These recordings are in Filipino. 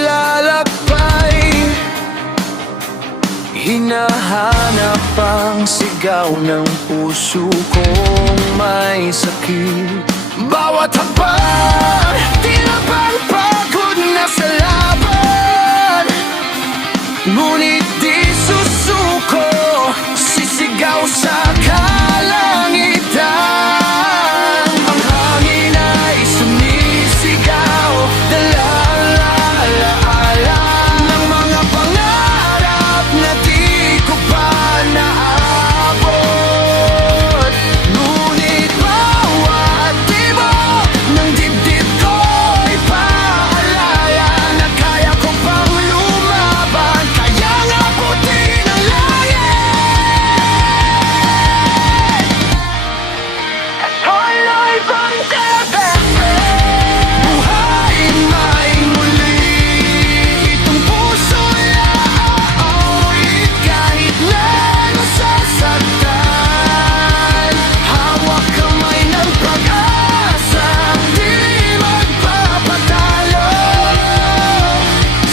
naglalakbay, hinahanap ang sigaw ng puso kong may sakit. Bawat hakbang, tila bang pagod na sa laban, ngunit di susuko, sisigaw sa kalangitan. Ang hangin ay sumisigaw, dala-la-la-ala ng mga pangarap na di ko pa naabot. Ngunit bawat tibok ng dibdib ko'y paalala na kaya ko pang lumaban, kayang abutin ang langit. Tuloy bang telebebe, buhayin may muli itong puso'y aawit kahit na nasasaktan. Hawak kamay ng pag-asang di magpapatalo,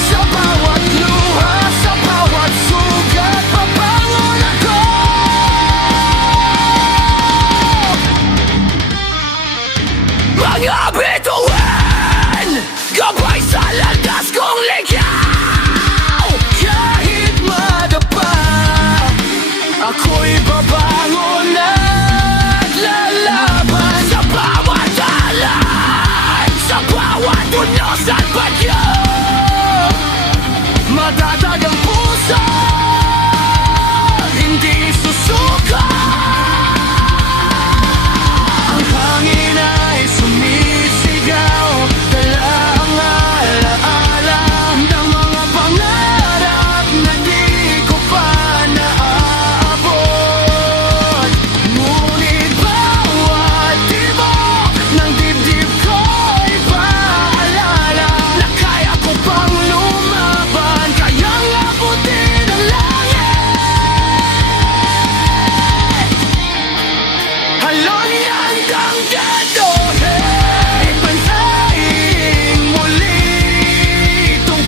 sa bawat luha, sa bawat sugat, pabangon ako. Mga bituin, gabay sa landas kong ligaw. Kahit madapa, ako'y babangon at lalaban. Sa bawat alay, sa bawat unos at bagyo, madadala